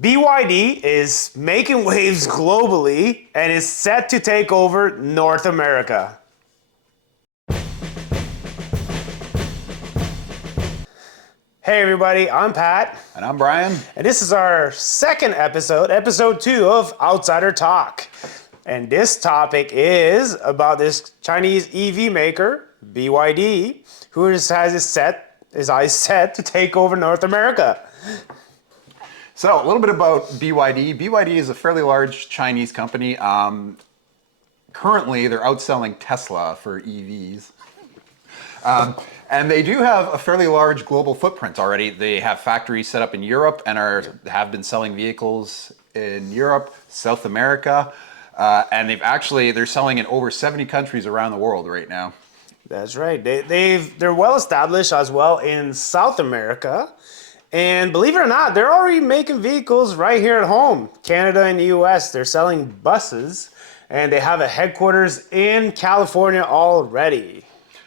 BYD is making waves globally and is set to take over North America. Hey everybody, I'm Pat. And I'm Brian. And this is our second episode, episode 2 of Outsider Talk. And this topic is about this Chinese EV maker, BYD, who has his eyes set to take over North America. So a little bit about BYD. BYD is a fairly large Chinese company. Currently, they're outselling Tesla for EVs. And they do have a fairly large global footprint already. They have factories set up in Europe and have been selling vehicles in Europe, South America, and they're selling in over 70 countries around the world right now. That's right. They're well established as well in South America. And believe it or not, they're already making vehicles right here at home, Canada and the US. They're selling buses, and they have a headquarters in California already.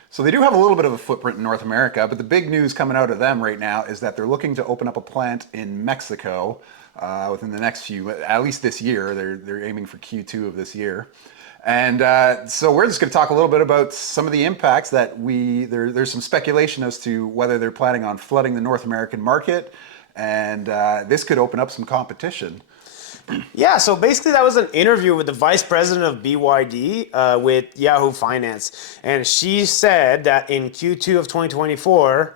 So they do have a little bit of a footprint in North America, but the big news coming out of them right now is that they're looking to open up a plant in Mexico within the next at least this year. They're aiming for Q2 of this year. And so we're just going to talk a little bit about some of the impacts that there's some speculation as to whether they're planning on flooding the North American market, and this could open up some competition. Yeah, so basically that was an interview with the vice president of BYD with Yahoo Finance. And she said that in Q2 of 2024,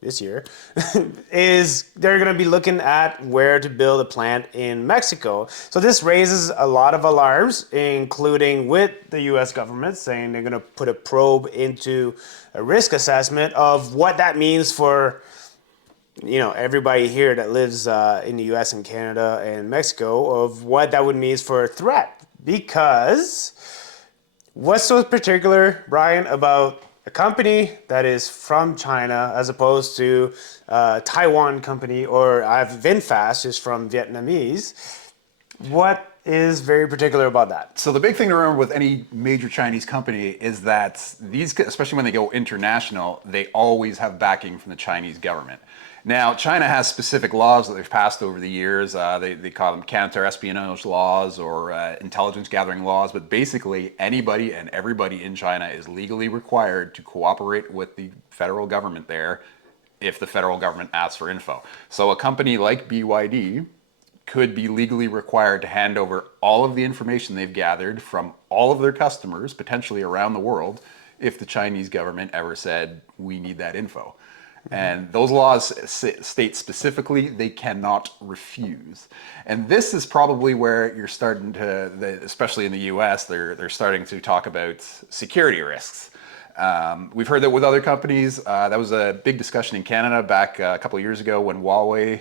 this year, they're going to be looking at where to build a plant in Mexico. So this raises a lot of alarms, including with the US government saying they're going to put a probe into a risk assessment of what that means for everybody here that lives in the US and Canada and Mexico, of what that would mean for a threat. Because what's so particular, Brian, about a company that is from China as opposed to a Taiwan company, or VinFast is from Vietnamese? What is very particular about that? So the big thing to remember with any major Chinese company is that these, especially when they go international, they always have backing from the Chinese government. Now, China has specific laws that they've passed over the years. They call them counter-espionage laws or intelligence gathering laws. But basically, anybody and everybody in China is legally required to cooperate with the federal government there if the federal government asks for info. So a company like BYD could be legally required to hand over all of the information they've gathered from all of their customers, potentially around the world, if the Chinese government ever said, we need that info. And those laws state specifically they cannot refuse. And this is probably where you're starting to, especially in the US, they're starting to talk about security risks. We've heard that with other companies. That was a big discussion in Canada back a couple of years ago when Huawei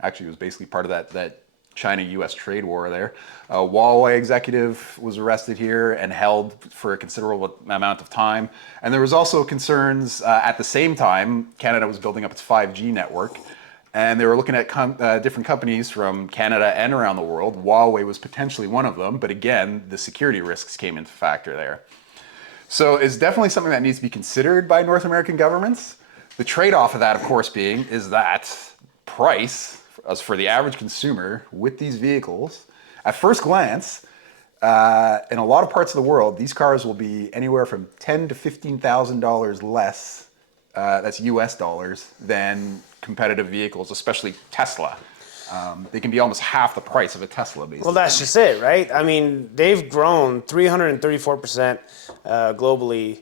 actually was basically part of that China-US trade war there. A Huawei executive was arrested here and held for a considerable amount of time. And there was also concerns at the same time, Canada was building up its 5G network. And they were looking at different companies from Canada and around the world. Huawei was potentially one of them, but again, the security risks came into factor there. So it's definitely something that needs to be considered by North American governments. The trade-off of that, of course, is that price, as for the average consumer with these vehicles, at first glance, in a lot of parts of the world, these cars will be anywhere from $10,000 to $15,000 less, that's US dollars, than competitive vehicles, especially Tesla. They can be almost half the price of a Tesla, basically. Well, that's just it, right? I mean, they've grown 334% globally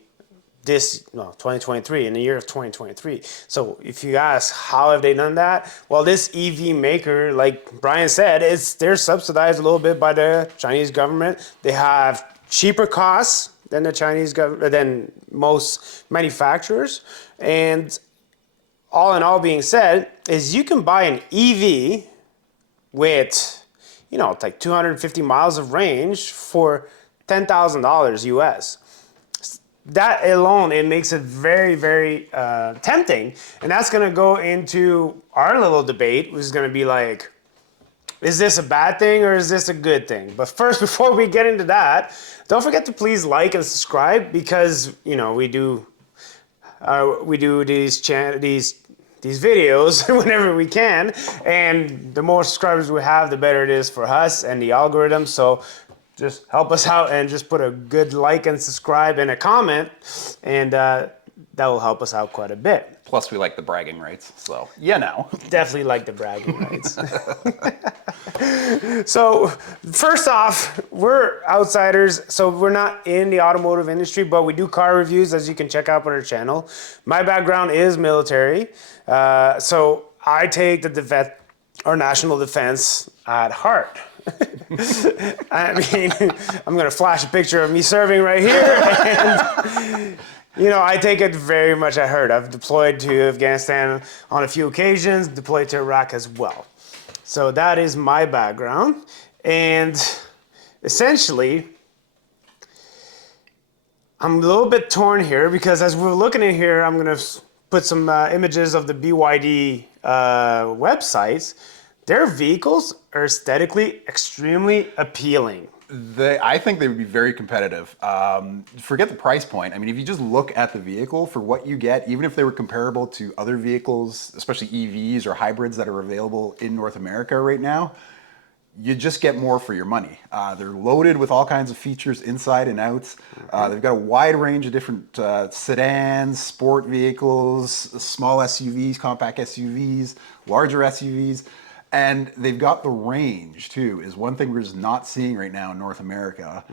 2023, in the year of 2023. So if you ask how have they done that? Well, this EV maker, like Brian said, they're subsidized a little bit by the Chinese government. They have cheaper costs than the Chinese government, than most manufacturers. And all in all being said, is you can buy an EV with, it's like 250 miles of range for $10,000 US. That alone, it makes it very, very tempting. And that's going to go into our little debate, which is going to be like, is this a bad thing or is this a good thing? But first, before we get into that, don't forget to please like and subscribe, because we do these these videos whenever we can. And the more subscribers we have, the better it is for us and the algorithm. So just help us out and just put a good like and subscribe and a comment, and that will help us out quite a bit. Plus, we like the bragging rights, so you know. Definitely like the bragging rights. So first off, we're outsiders, so we're not in the automotive industry, but we do car reviews, as you can check out on our channel. My background is military, so I take our national defense at heart. I mean, I'm gonna flash a picture of me serving right here, and I take it very much at heart. I've deployed to Afghanistan on a few occasions, deployed to Iraq as well. So that is my background, and essentially, I'm a little bit torn here because as we're looking in here, I'm gonna put some images of the BYD websites. Their vehicles are aesthetically extremely appealing. I think they would be very competitive. Forget the price point. I mean, if you just look at the vehicle for what you get, even if they were comparable to other vehicles, especially EVs or hybrids that are available in North America right now, you just get more for your money. They're loaded with all kinds of features inside and out. They've got a wide range of different sedans, sport vehicles, small SUVs, compact SUVs, larger SUVs. And they've got the range too, is one thing we're just not seeing right now in North America.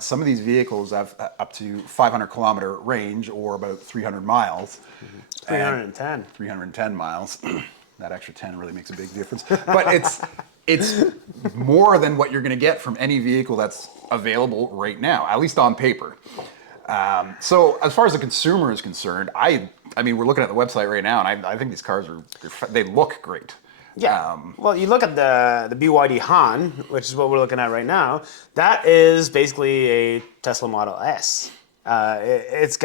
Some of these vehicles have up to 500-kilometer range or about 300 miles. 310. 310 miles. That extra 10 really makes a big difference. But it's more than what you're going to get from any vehicle that's available right now, at least on paper. So as far as the consumer is concerned, I mean, we're looking at the website right now, and I think these cars they look great. Yeah. Well, you look at the BYD Han, which is what we're looking at right now. That is basically a Tesla Model S. It's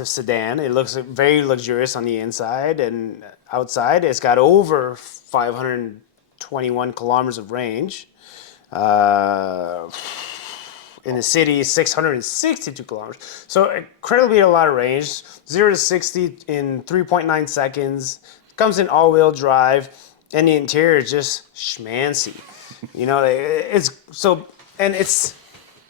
a sedan. It looks very luxurious on the inside and outside. It's got over 521 kilometers of range. In the city, 662 kilometers. So incredibly a lot of range. 0 to 60 in 3.9 seconds. Comes in all-wheel drive, and the interior is just schmancy.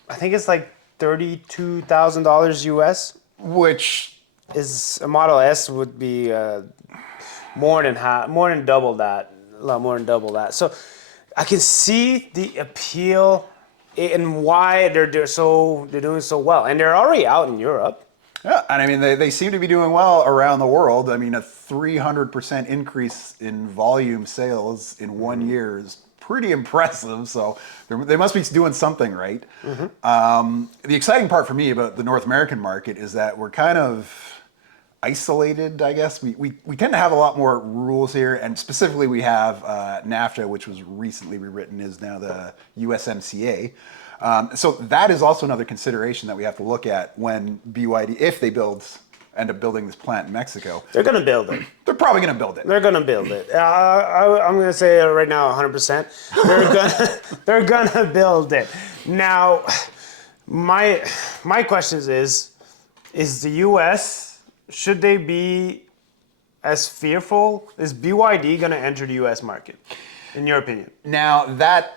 I think it's like $32,000 US. Which Is a Model S would be more than double that, a lot more than double that. So I can see the appeal and why they're doing so well, and they're already out in Europe. Yeah, and I mean, they seem to be doing well around the world. I mean, a 300% increase in volume sales in 1 year is pretty impressive. So they must be doing something right. The exciting part for me about the North American market is that we're kind of isolated, I guess. We tend to have a lot more rules here, and specifically we have NAFTA, which was recently rewritten, is now the USMCA. So that is also another consideration that we have to look at when BYD, if they end up building this plant in Mexico. They're going to build it. They're probably going to build it. They're going to build it. I'm going to say right now 100%. They're going to build it. Now, my question is the US, should they be as fearful? Is BYD going to enter the US market, in your opinion? Now, that...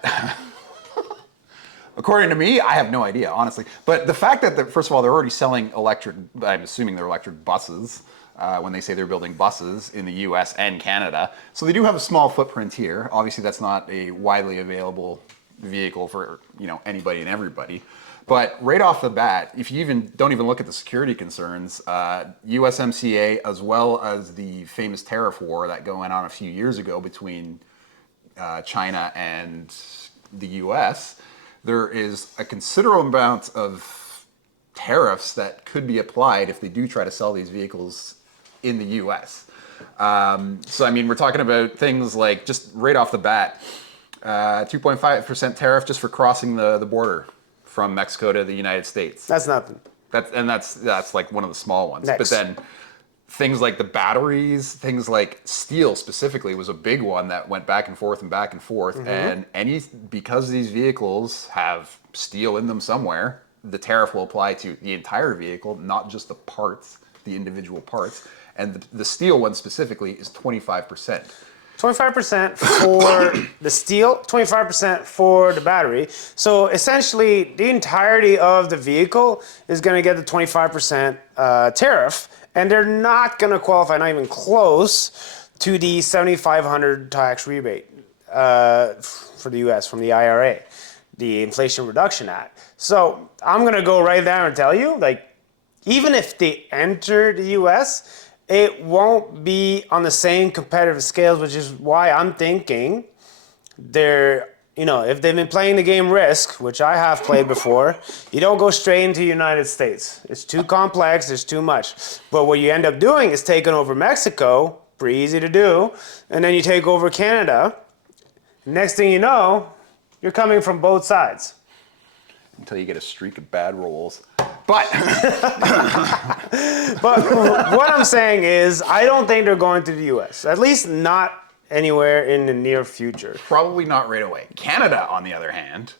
According to me, I have no idea, honestly. But the fact that, first of all, they're already selling electric, I'm assuming they're electric buses, when they say they're building buses in the US and Canada. So they do have a small footprint here. Obviously, that's not a widely available vehicle for anybody and everybody. But right off the bat, if you don't even look at the security concerns, USMCA, as well as the famous tariff war that went on a few years ago between China and the US, there is a considerable amount of tariffs that could be applied if they do try to sell these vehicles in the US. So, I mean, we're talking about things like, just right off the bat, 2.5% tariff just for crossing the border from Mexico to the United States. That's nothing. That's like one of the small ones. Next. But then things like the batteries, things like steel specifically was a big one that went back and forth and back and forth. And because these vehicles have steel in them somewhere, the tariff will apply to the entire vehicle, not just the parts, the individual parts. and the steel one specifically is 25%. 25% for the steel, 25% for the battery. So essentially, the entirety of the vehicle is going to get the 25% tariff, and they're not going to qualify, not even close, to the $7,500 tax rebate for the U.S. from the IRA, the Inflation Reduction Act. So I'm going to go right there and tell you, like, even if they enter the U.S., it won't be on the same competitive scales, which is why I'm thinking they're, if they've been playing the game Risk, which I have played before, you don't go straight into the United States. It's too complex, there's too much. But what you end up doing is taking over Mexico, pretty easy to do, and then you take over Canada. Next thing you know, you're coming from both sides. Until you get a streak of bad rolls. But what I'm saying is, I don't think they're going to the U.S. At least not anywhere in the near future. Probably not right away. Canada, on the other hand,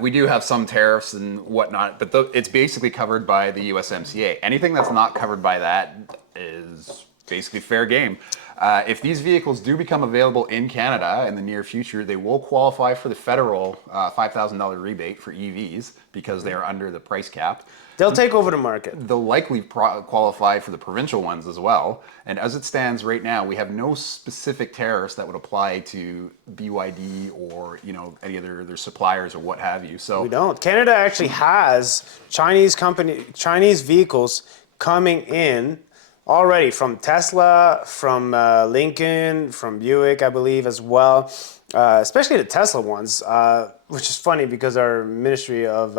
we do have some tariffs and whatnot, but it's basically covered by the USMCA. Anything that's not covered by that is basically fair game. If these vehicles do become available in Canada in the near future, they will qualify for the federal $5,000 rebate for EVs because they are under the price cap. They'll take over the market. They'll likely qualify for the provincial ones as well. And as it stands right now, we have no specific tariffs that would apply to BYD or any other their suppliers or what have you. So we don't. Canada actually has Chinese vehicles coming in already from Tesla, from Lincoln, from Buick, I believe, as well. Especially the Tesla ones, which is funny because our Ministry of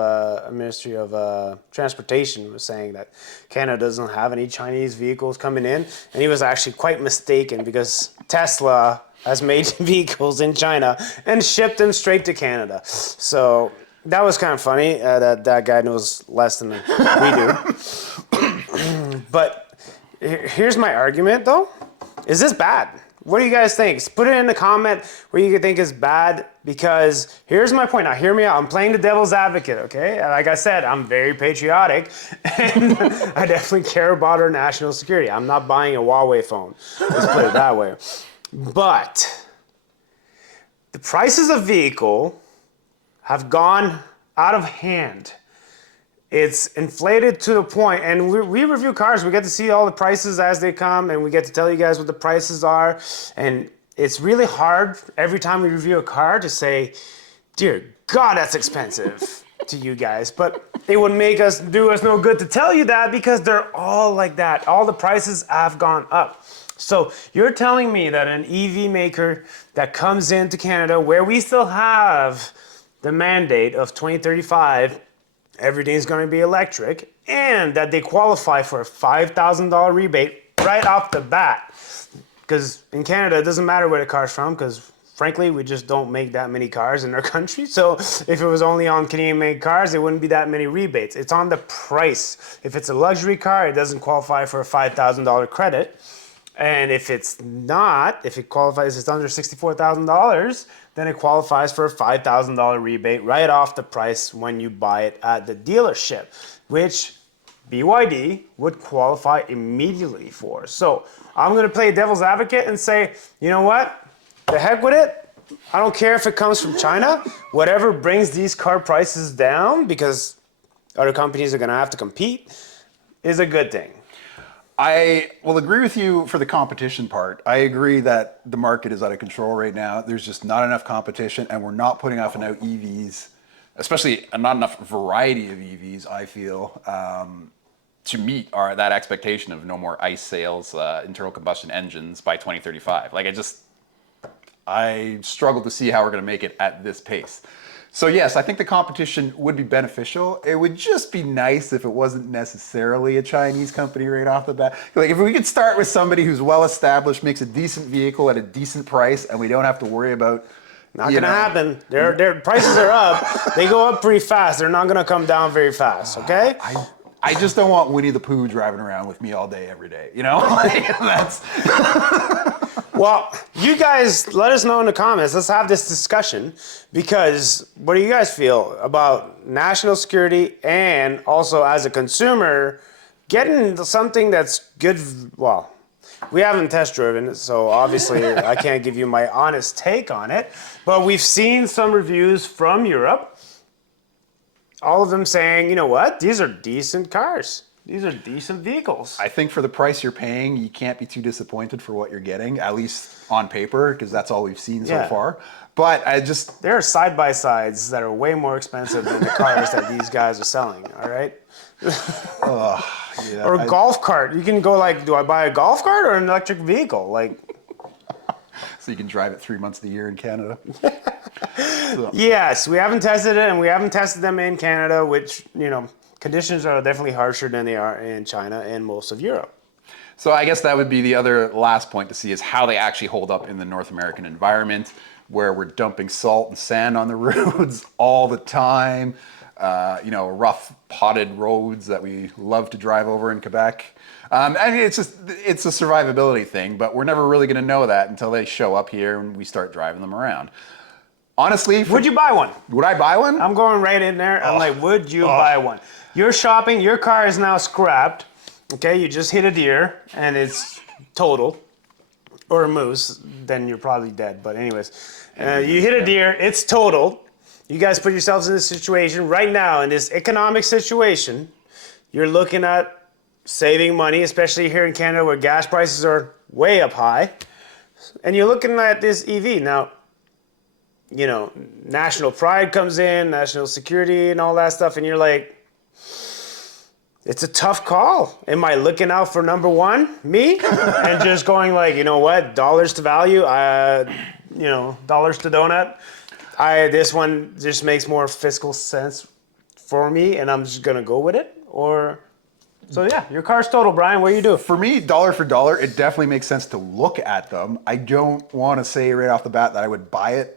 Transportation was saying that Canada doesn't have any Chinese vehicles coming in, and he was actually quite mistaken because Tesla has made vehicles in China and shipped them straight to Canada. So that was kind of funny that guy knows less than we do. But here's my argument, though. Is this bad? What do you guys think? Put it in the comment where you think is bad, because here's my point. Now, hear me out. I'm playing the devil's advocate, okay? Like I said, I'm very patriotic, and I definitely care about our national security. I'm not buying a Huawei phone. Let's put it that way. But the prices of vehicle have gone out of hand. It's inflated to the point, and we review cars. We get to see all the prices as they come, and we get to tell you guys what the prices are. And it's really hard every time we review a car to say, dear God, that's expensive to you guys. But it would do us no good to tell you that, because they're all like that. All the prices have gone up. So you're telling me that an EV maker that comes into Canada, where we still have the mandate of 2035, everything's going to be electric, and that they qualify for a $5,000 rebate right off the bat. Because in Canada, it doesn't matter where the car's from, because frankly, we just don't make that many cars in our country. So if it was only on Canadian-made cars, there wouldn't be that many rebates. It's on the price. If it's a luxury car, it doesn't qualify for a $5,000 credit. And if it's not, if it qualifies, it's under $64,000, then it qualifies for a $5,000 rebate right off the price when you buy it at the dealership, which BYD would qualify immediately for. So I'm going to play devil's advocate and say, you know what? The heck with it. I don't care if it comes from China. Whatever brings these car prices down, because other companies are going to have to compete, is a good thing. I will agree with you for the competition part. I agree that the market is out of control right now. There's just not enough competition, and we're not putting enough EVs, especially not enough variety of EVs, I feel, to meet that expectation of no more ICE sales, internal combustion engines by 2035. I struggle to see how we're going to make it at this pace. So yes, I think the competition would be beneficial. It would just be nice if it wasn't necessarily a Chinese company right off the bat. Like if we could start with somebody who's well established, makes a decent vehicle at a decent price, and we don't have to worry about. Not gonna happen. Their prices are up. They go up pretty fast. They're not gonna come down very fast. Okay. I just don't want Winnie the Pooh driving around with me all day, every day. That's. Well, you guys let us know in the comments. Let's have this discussion, because what do you guys feel about national security, and also as a consumer, getting something that's good, well, we haven't test driven it, so obviously I can't give you my honest take on it. But we've seen some reviews from Europe, all of them saying, you know what, these are decent cars. These are decent vehicles. I think for the price you're paying, you can't be too disappointed for what you're getting, at least on paper, because that's all we've seen so far. But there are side-by-sides that are way more expensive than the cars that these guys are selling, all right? Or a golf cart. You can go like, do I buy a golf cart or an electric vehicle? Like, so you can drive it 3 months of the year in Canada. Yes, we haven't tested it, and we haven't tested them in Canada, which, you know, conditions are definitely harsher than they are in China and most of Europe. So I guess that would be the other last point to see is how they actually hold up in the North American environment, where we're dumping salt and sand on the roads all the time. You know, rough potted roads that we love to drive over in Quebec. I mean, it's a survivability thing, but we're never really going to know that until they show up here and we start driving them around. Honestly, would you buy one? Would I buy one? I'm going right in there. I'm like, would you buy one? You're shopping, your car is now scrapped. Okay, you just hit a deer and it's total, or a moose, then you're probably dead. But anyways, you hit a deer, it's total. You guys put yourselves in this situation right now, in this economic situation. You're looking at saving money, especially here in Canada where gas prices are way up high. And you're looking at this EV. Now, you know, national pride comes in, national security and all that stuff, and you're like, it's a tough call. Am I looking out for number one, me? And just going like, you know what, dollars to value, you know, dollars to donut. This one just makes more fiscal sense for me, and I'm just gonna go with it. Or, so yeah, your car's total, Brian. What do you do? For me, dollar for dollar, it definitely makes sense to look at them. I don't want to say right off the bat that I would buy it.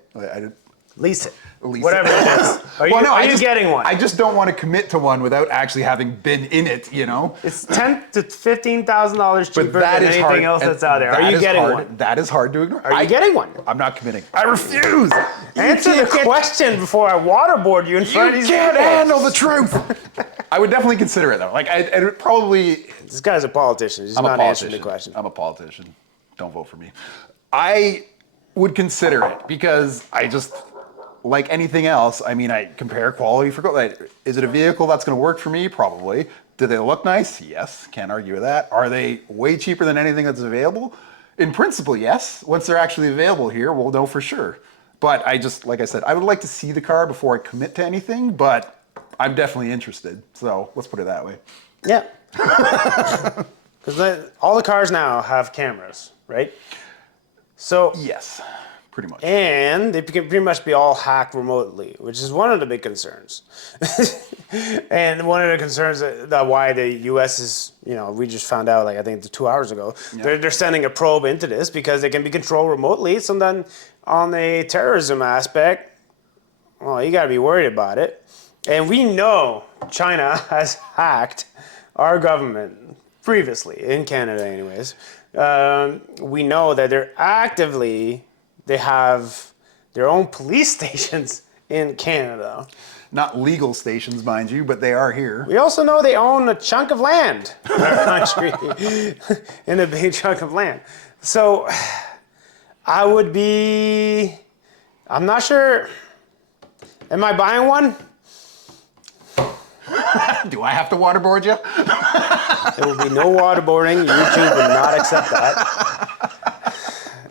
Lease it. Whatever it is. Are you getting one? I just don't want to commit to one without actually having been in it, you know? It's $10,000 to $15,000 cheaper than anything else that's out there. Are you getting one? That is hard to ignore. Are you getting one? I'm not committing. I refuse. Answer the question before I waterboard you in front of these people. You can't handle the truth. I would definitely consider it though. Like, I would probably. This guy's a politician. He's not answering the question. I'm a politician. Don't vote for me. I would consider it because I just. Like anything else, I mean, I compare quality for quality. Like, is it a vehicle that's going to work for me? Probably. Do they look nice? Yes. Can't argue with that. Are they way cheaper than anything that's available? In principle, yes. Once they're actually available here, we'll know for sure. But I just, like I said, I would like to see the car before I commit to anything, but I'm definitely interested. So let's put it that way. Yeah. Because all the cars now have cameras, right? So yes. Pretty much. And they can pretty much be all hacked remotely, which is one of the big concerns. And one of the concerns that why the U.S. is, you know, we just found out, like I think 2 hours ago, they're sending a probe into this because they can be controlled remotely. So then on the terrorism aspect, well, you got to be worried about it. And we know China has hacked our government previously, in Canada anyways. We know that they have their own police stations in Canada. Not legal stations, mind you, but they are here. We also know they own a chunk of land in our country, in a big chunk of land. So I'm not sure, am I buying one? Do I have to waterboard you? There will be no waterboarding. YouTube would not accept that.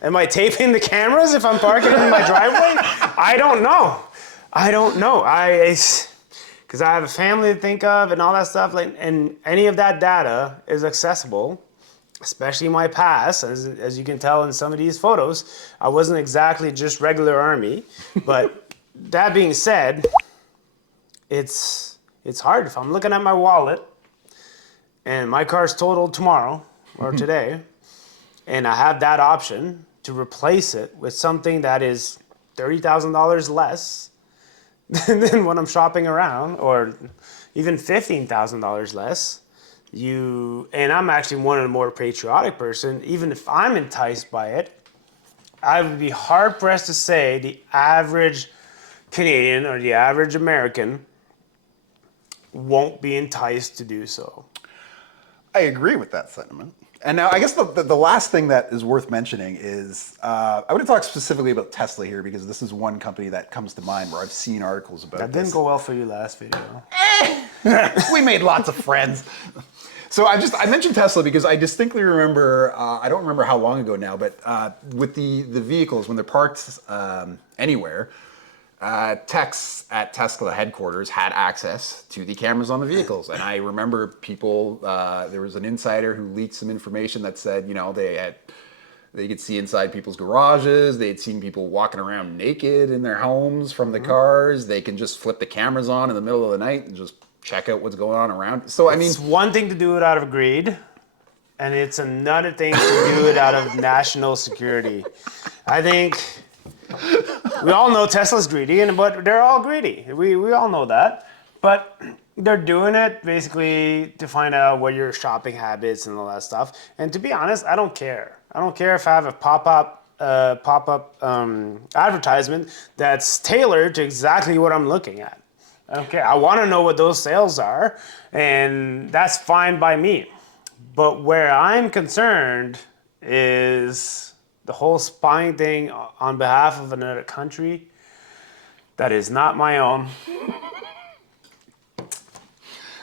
Am I taping the cameras if I'm parking in my driveway? I don't know. Because I have a family to think of and all that stuff. Like, and any of that data is accessible, especially my past. As you can tell in some of these photos, I wasn't exactly just regular army. But that being said, it's hard. If I'm looking at my wallet and my car's totaled tomorrow or today, and I have that option to replace it with something that is $30,000 less than when I'm shopping around, or even $15,000 less. And I'm actually one of the more patriotic person. Even if I'm enticed by it, I would be hard pressed to say the average Canadian or the average American won't be enticed to do so. I agree with that sentiment. And now, I guess the last thing that is worth mentioning is I want to talk specifically about Tesla here because this is one company that comes to mind where I've seen articles about That this. didn't go well for you last video. We made lots of friends. So I mentioned Tesla because I distinctly remember, I don't remember how long ago now, but with the vehicles, when they're parked anywhere, techs at Tesla headquarters had access to the cameras on the vehicles. And I remember people, there was an insider who leaked some information that said, they could see inside people's garages. They had seen people walking around naked in their homes from the cars. They can just flip the cameras on in the middle of the night and just check out what's going on around. So, It's one thing to do it out of greed, and it's another thing to do it out of national security. I think we all know Tesla's greedy, but they're all greedy. We all know that. But they're doing it basically to find out what your shopping habits and all that stuff. And to be honest, I don't care. I don't care if I have a pop-up advertisement that's tailored to exactly what I'm looking at. Okay, I want to know what those sales are, and that's fine by me. But where I'm concerned is the whole spying thing on behalf of another country that is not my own.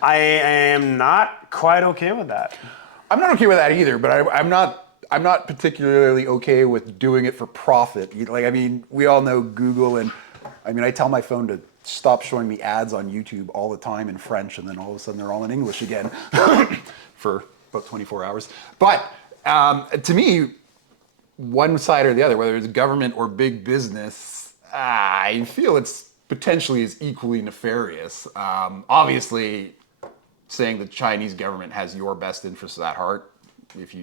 I am not quite okay with that. I'm not okay with that either, but I'm not particularly okay with doing it for profit. We all know Google, and I tell my phone to stop showing me ads on YouTube all the time in French, and then all of a sudden they're all in English again for about 24 hours. But to me, one side or the other, whether it's government or big business, I feel it's potentially is equally nefarious. Obviously, saying the Chinese government has your best interests at heart,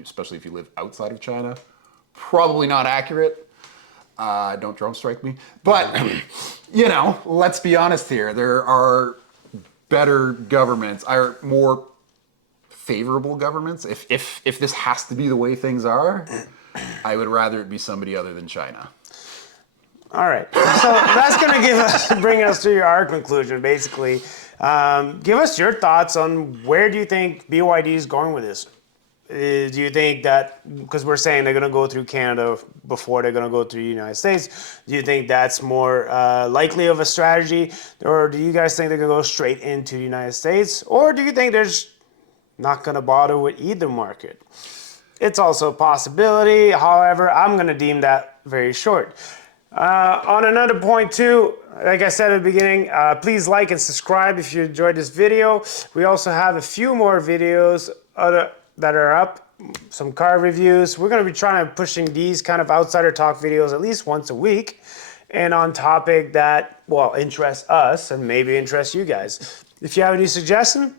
especially if you live outside of China, probably not accurate. Don't drone strike me. But, let's be honest here. There are better governments, are more favorable governments. If this has to be the way things are, I would rather it be somebody other than China. All right. So that's going to bring us to our conclusion, basically. Give us your thoughts on where do you think BYD is going with this? Do you think that, because we're saying they're going to go through Canada before they're going to go through the United States, do you think that's more likely of a strategy? Or do you guys think they're going to go straight into the United States? Or do you think they're just not going to bother with either market? It's also a possibility. However, I'm going to deem that very short. On another point too, like I said at the beginning, please like and subscribe if you enjoyed this video. We also have a few more videos that are up, some car reviews. We're going to be trying to pushing these kind of outsider talk videos at least once a week, and on topic that, well, interests us and maybe interests you guys. If you have any suggestions,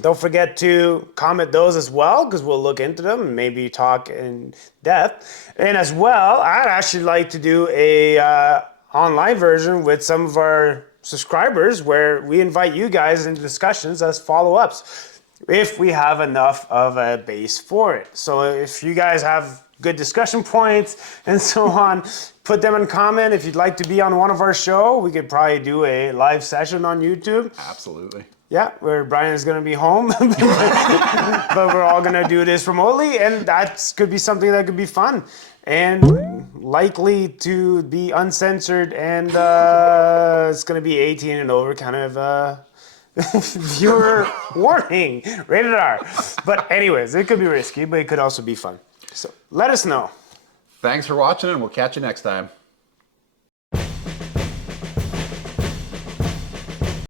don't forget to comment those as well, because we'll look into them and maybe talk in depth. And as well, I'd actually like to do a online version with some of our subscribers where we invite you guys into discussions as follow-ups if we have enough of a base for it. So if you guys have good discussion points and so on, put them in comment. If you'd like to be on one of our show, we could probably do a live session on YouTube. Absolutely. Yeah, where Brian is going to be home, but we're all going to do this remotely, and that could be something that could be fun and likely to be uncensored, and it's going to be 18 and over kind of viewer warning, rated R. But anyways, it could be risky, but it could also be fun. So let us know. Thanks for watching, and we'll catch you next time.